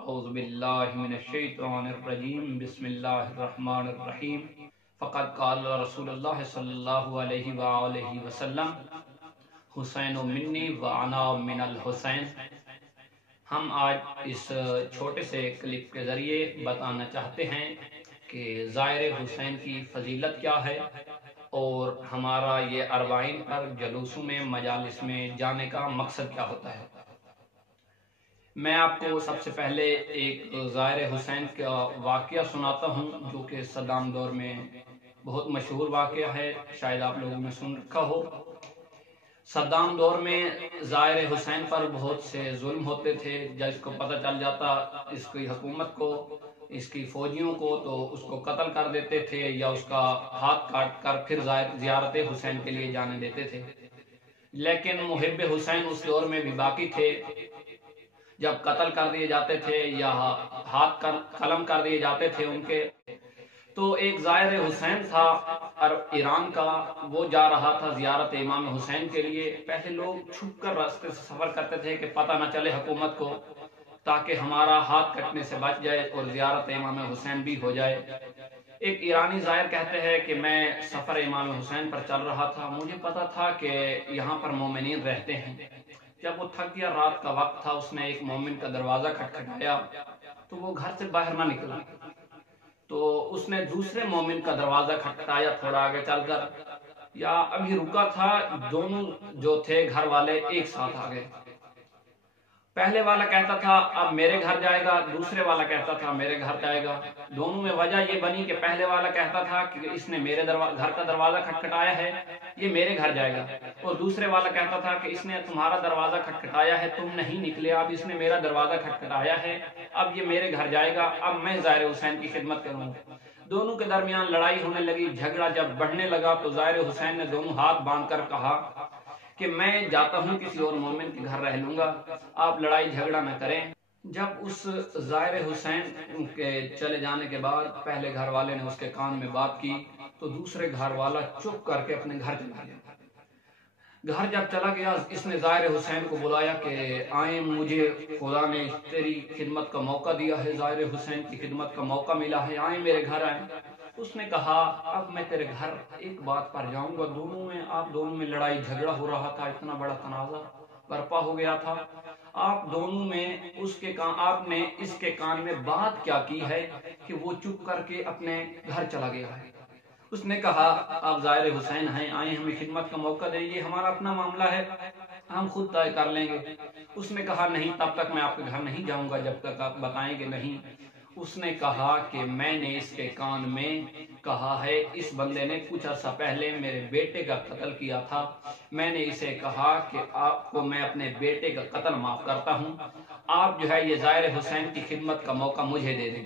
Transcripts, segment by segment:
اعوذ باللہ من الشیطان الرجیم بسم اللہ الرحمن الرحیم فقد قال رسول اللہ صلی اللہ علیہ وآلہ وسلم حسین منی وانا من الحسین۔ ہم آج اس چھوٹے سے کلپ کے ذریعے بتانا چاہتے ہیں کہ زائر حسین کی فضیلت کیا ہے اور ہمارا یہ اربعین پر جلوسوں میں مجالس میں جانے کا مقصد کیا ہوتا ہے۔ میں آپ کو سب سے پہلے ایک زائر حسین کا واقعہ سناتا ہوں جو کہ صدام دور میں بہت مشہور واقعہ ہے، شاید آپ لوگوں نے سن رکھا ہو۔ صدام دور میں زائر حسین پر بہت سے ظلم ہوتے تھے، جب اس کو پتہ چل جاتا اس کی حکومت کو، اس کی فوجیوں کو، تو اس کو قتل کر دیتے تھے یا اس کا ہاتھ کاٹ کر پھر زیارت حسین کے لیے جانے دیتے تھے۔ لیکن محب حسین اس دور میں بھی باقی تھے۔ جب قتل کر دیے جاتے تھے یا ہاتھ قلم کر دیے جاتے تھے ان کے، تو ایک زائر حسین تھا ایران کا، وہ جا رہا تھا زیارت امام حسین کے لیے۔ پہلے لوگ چھپ کر راستے سے سفر کرتے تھے کہ پتہ نہ چلے حکومت کو، تاکہ ہمارا ہاتھ کٹنے سے بچ جائے اور زیارت امام حسین بھی ہو جائے۔ ایک ایرانی زائر کہتے ہیں کہ میں سفر امام حسین پر چل رہا تھا، مجھے پتا تھا کہ یہاں پر مومنین رہتے ہیں۔ جب وہ تھک گیا، رات کا وقت تھا، اس نے ایک مومن کا دروازہ کھٹکھٹایا تو وہ گھر سے باہر نہ نکلا، تو اس نے دوسرے مومن کا دروازہ کھٹکھٹایا تھوڑا آگے چل کر، یا ابھی رکا تھا، دونوں جو تھے گھر والے ایک ساتھ آ گئے۔ پہلے والا کہتا تھا اب میرے گھر جائے گا، دوسرے والا کہتا تھا میرے گھر جائے گا۔ دونوں میں وجہ یہ بنی کہ پہلے والا کہتا تھا کہ اس نے میرے گھر کا دروازہ کھٹکھٹایا ہے، یہ میرے گھر جائے گا، اور دوسرے والا کہتا تھا کہ اس نے تمہارا دروازہ کھٹکھٹایا ہے، تم نہیں نکلے، اب اس نے میرا دروازہ کھٹکھٹایا ہے، اب یہ میرے گھر جائے گا، اب میں زائر حسین کی خدمت کروں۔ دونوں کے درمیان لڑائی ہونے لگی، جھگڑا جب بڑھنے لگا تو زائر حسین نے دونوں ہاتھ باندھ کر کہا کہ میں جاتا ہوں، کسی اور مومن کے گھر رہ لوں گا، آپ لڑائی جھگڑا نہ کریں۔ جب اس زائر حسین کے چلے جانے کے بعد پہلے گھر والے نے اس کے کان میں بات کی تو دوسرے گھر والا چپ کر کے اپنے گھر چلا گیا۔ گھر جب چلا گیا، اس نے زائر حسین کو بلایا کہ آئیں، مجھے خدا نے تیری خدمت کا موقع دیا ہے، زائر حسین کی خدمت کا موقع ملا ہے، آئیں میرے گھر آئیں۔ اس نے کہا اب میں تیرے گھر ایک بات پر جاؤں گا، آپ دونوں میں لڑائی جھگڑا ہو رہا تھا، اتنا بڑا تنازع برپا ہو گیا تھا، آپ دونوں میں آپ نے اس کے کان میں بات کیا کی ہے کہ وہ چپ کر کے اپنے گھر چلا گیا ہے؟ اس نے کہا آپ زائر حسین ہیں، آئیں ہمیں خدمت کا موقع دیں، یہ ہمارا اپنا معاملہ ہے، ہم خود طے کر لیں گے۔ اس نے کہا نہیں، تب تک میں آپ کے گھر نہیں جاؤں گا جب تک آپ بتائیں گے نہیں۔ اس نے کہا کہ میں نے اس کے کان میں کہا ہے اس بندے نے کچھ عرصہ پہلے میرے بیٹے کا قتل کیا تھا، میں نے اسے کہا کہ آپ کو میں اپنے بیٹے کا قتل معاف کرتا ہوں، آپ جو ہے یہ زائر حسین کی خدمت کا موقع مجھے دے دیں۔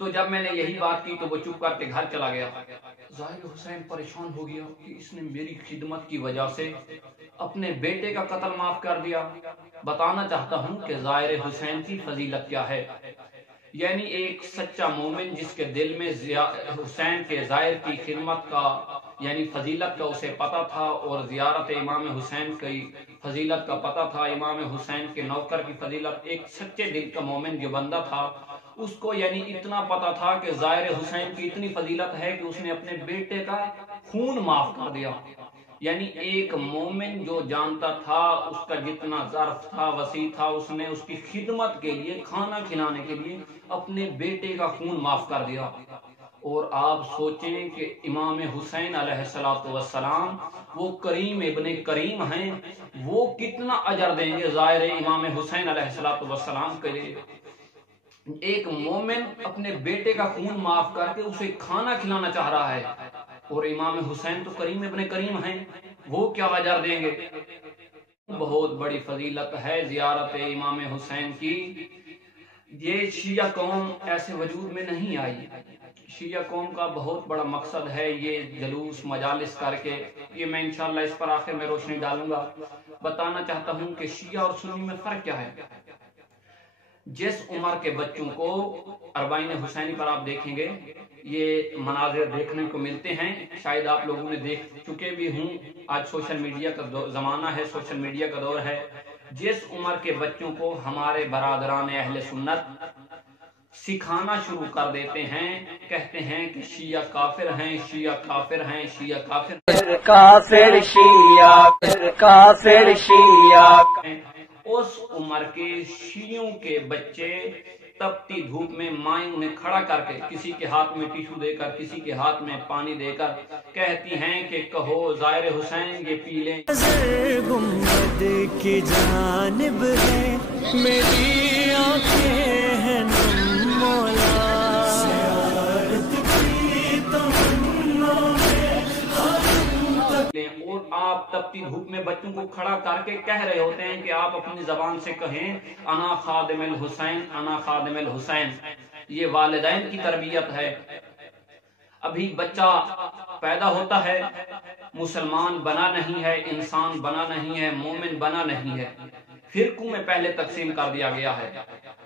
تو جب میں نے یہی بات کی تو وہ چپ کر کے گھر چلا گیا۔ زائر حسین پریشان ہو گیا کہ اس نے میری خدمت کی وجہ سے اپنے بیٹے کا قتل معاف کر دیا۔ بتانا چاہتا ہوں کہ زائر حسین کی فضیلت کیا ہے، یعنی ایک سچا مومن جس کے دل میں حسین کے زائر کی خدمت کا یعنی فضیلت کا اسے پتا تھا، اور زیارت امام حسین کی فضیلت کا پتا تھا، امام حسین کے نوکر کی فضیلت، ایک سچے دل کا مومن جو بندہ تھا اس کو یعنی اتنا پتا تھا کہ زائر حسین کی اتنی فضیلت ہے کہ اس نے اپنے بیٹے کا خون معاف کر دیا۔ یعنی ایک مومن جو جانتا تھا اس کا جتنا ظرف تھا وسیع تھا، اس نے اس کی خدمت کے لیے، کھانا کھلانے کے لیے اپنے بیٹے کا خون معاف کر دیا۔ اور آپ سوچیں کہ امام حسین علیہ السلام وہ کریم ابن کریم ہیں، وہ کتنا اجر دیں گے زائر امام حسین علیہ السلام کے لیے۔ ایک مومن اپنے بیٹے کا خون معاف کر کے اسے کھانا کھلانا چاہ رہا ہے، اور امام حسین تو کریم ابن کریم ہیں، وہ کیا اجر دیں گے؟ بہت بڑی فضیلت ہے زیارت امام حسین کی۔ یہ شیعہ قوم ایسے وجود میں نہیں آئی، شیعہ قوم کا بہت بڑا مقصد ہے یہ جلوس مجالس کر کے، یہ میں انشاءاللہ اس پر آخر میں روشنی ڈالوں گا۔ بتانا چاہتا ہوں کہ شیعہ اور سنی میں فرق کیا ہے۔ جس عمر کے بچوں کو اربعین حسینی پر آپ دیکھیں گے یہ مناظر دیکھنے کو ملتے ہیں، شاید آپ لوگوں نے دیکھ چکے بھی ہوں، آج سوشل میڈیا کا زمانہ ہے، سوشل میڈیا کا دور ہے، جس عمر کے بچوں کو ہمارے برادران اہل سنت سکھانا شروع کر دیتے ہیں، کہتے ہیں کہ شیعہ کافر ہیں، شیعہ کافر ہیں، شیعہ کافر ہیں، کافر شیعہ، کافر شیعہ، اس عمر کے شیعوں کے بچے تپتی دھوپ میں مائیں انہیں کھڑا کر کے کسی کے ہاتھ میں ٹیشو دے کر، کسی کے ہاتھ میں پانی دے کر کہتی ہیں کہ کہو ظاہر حسین یہ پی لیں۔ گنبد کی جانب ہے میری آنکھیں ہیں نم مولا، اور آپ تپتی دھوپ میں بچوں کو کھڑا کر کے کہہ رہے ہوتے ہیں کہ آپ اپنی زبان سے کہیں انا خادم الحسین، انا خادم الحسین۔ یہ والدین کی تربیت ہے۔ ابھی بچہ پیدا ہوتا ہے، مسلمان بنا نہیں ہے، انسان بنا نہیں ہے، مومن بنا نہیں ہے، فرقوں میں پہلے تقسیم کر دیا گیا ہے۔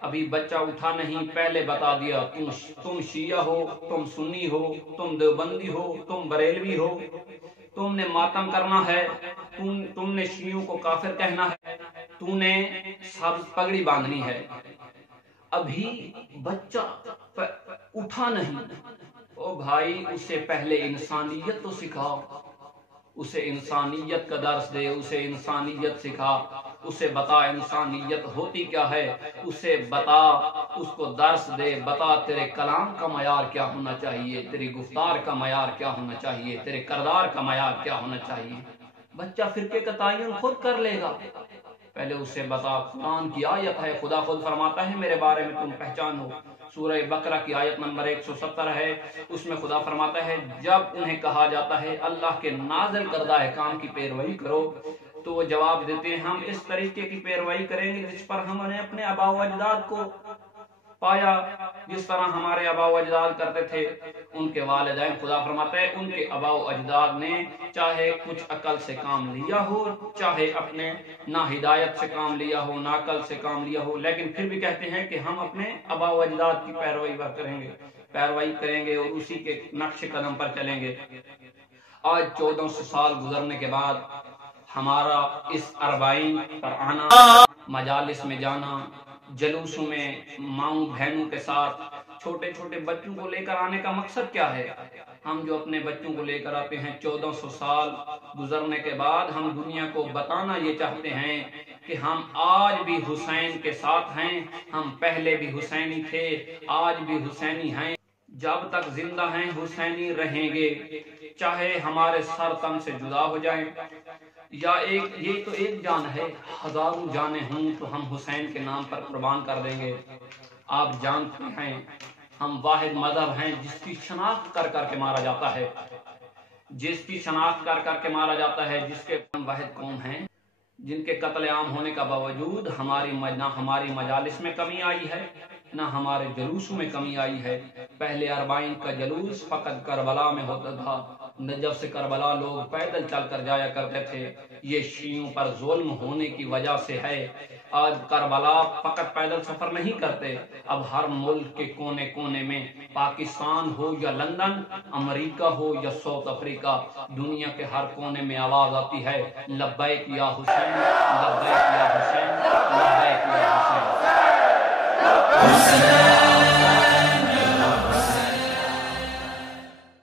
ابھی بچہ اٹھا نہیں، پہلے بتا دیا تم شیعہ ہو، تم سنی ہو، تم دیوبندی ہو، تم بریلوی ہو، تم نے ماتم کرنا ہے، تم نے شیعوں کو کافر کہنا ہے، تم نے سبز پگڑی باندھنی ہے۔ ابھی بچہ اٹھا نہیں، او بھائی اسے پہلے انسانیت تو سکھاؤ، اسے انسانیت کا درس دے، اسے انسانیت سکھا، اسے بتا انسانیت ہوتی کیا ہے، اسے بتا، اس کو درس دے، بتا تیرے کلام کا معیار کیا ہونا چاہیے، تیری گفتار کا معیار کیا ہونا چاہیے، تیرے کردار کا معیار کیا ہونا چاہیے۔ بچہ فرقے کا تعین خود کر لے گا، پہلے اسے بتا۔ قرآن کی آیت ہے، خدا خود فرماتا ہے میرے بارے میں تم پہچانو، سورہ بقرہ کی آیت نمبر 170 ہے، اس میں خدا فرماتا ہے جب انہیں کہا جاتا ہے اللہ کے نازل کردہ احکام کی پیروی کرو تو وہ جواب دیتے ہیں ہم اس طریقے کی پیروی کریں گے جس پر ہم نے اپنے آباء و اجداد کو پایا، جس طرح ہمارے آباء و اجداد کرتے تھے۔ ان کے والدین، خدا فرماتا ہے ان کے آباء و اجداد نے چاہے کچھ عقل سے کام لیا ہو، چاہے اپنے نا ہدایت سے کام لیا ہو، نا عقل سے کام لیا ہو، لیکن پھر بھی کہتے ہیں کہ ہم اپنے آباء و اجداد کی پیروی کریں گے اور اسی کے نقش قدم پر چلیں گے۔ آج 1400 سال گزرنے کے بعد ہمارا اس اربعین پر آنا، مجالس میں جانا، جلوسوں میں ماؤں بہنوں کے ساتھ چھوٹے چھوٹے بچوں کو لے کر آنے کا مقصد کیا ہے؟ ہم جو اپنے بچوں کو لے کر آتے ہیں 1400 سال گزرنے کے بعد، ہم دنیا کو بتانا یہ چاہتے ہیں کہ ہم آج بھی حسین کے ساتھ ہیں، ہم پہلے بھی حسینی تھے، آج بھی حسینی ہیں، جب تک زندہ ہیں حسینی رہیں گے، چاہے ہمارے سر تن سے جدا ہو جائیں، یا یہ تو ایک جان ہے، ہزاروں جانیں ہوں تو ہم حسین کے نام پر قربان کر دیں گے۔ آپ جانتے ہیں ہم واحد مذہب ہیں جس کی شناخت کر کر کے مارا جاتا ہے، جس کی شناخت کر کر کے مارا جاتا ہے، جس کے واحد قوم ہیں جن کے قتل عام ہونے کا باوجود نہ ہماری مجالس میں کمی آئی ہے، نہ ہمارے جلوسوں میں کمی آئی ہے۔ پہلے اربعین کا جلوس فقط کربلا میں ہوتا تھا، نجف سے کربلا لوگ پیدل چل کر جایا کرتے تھے، یہ شیعوں پر ظلم ہونے کی وجہ سے ہے۔ آج کربلا فقط پیدل سفر نہیں کرتے، اب ہر ملک کے کونے کونے میں، پاکستان ہو یا لندن، امریکہ ہو یا ساؤتھ افریقہ، دنیا کے ہر کونے میں آواز آتی ہے لبیک یا حسین، لبیک یا حسین، لبیک یا حسین۔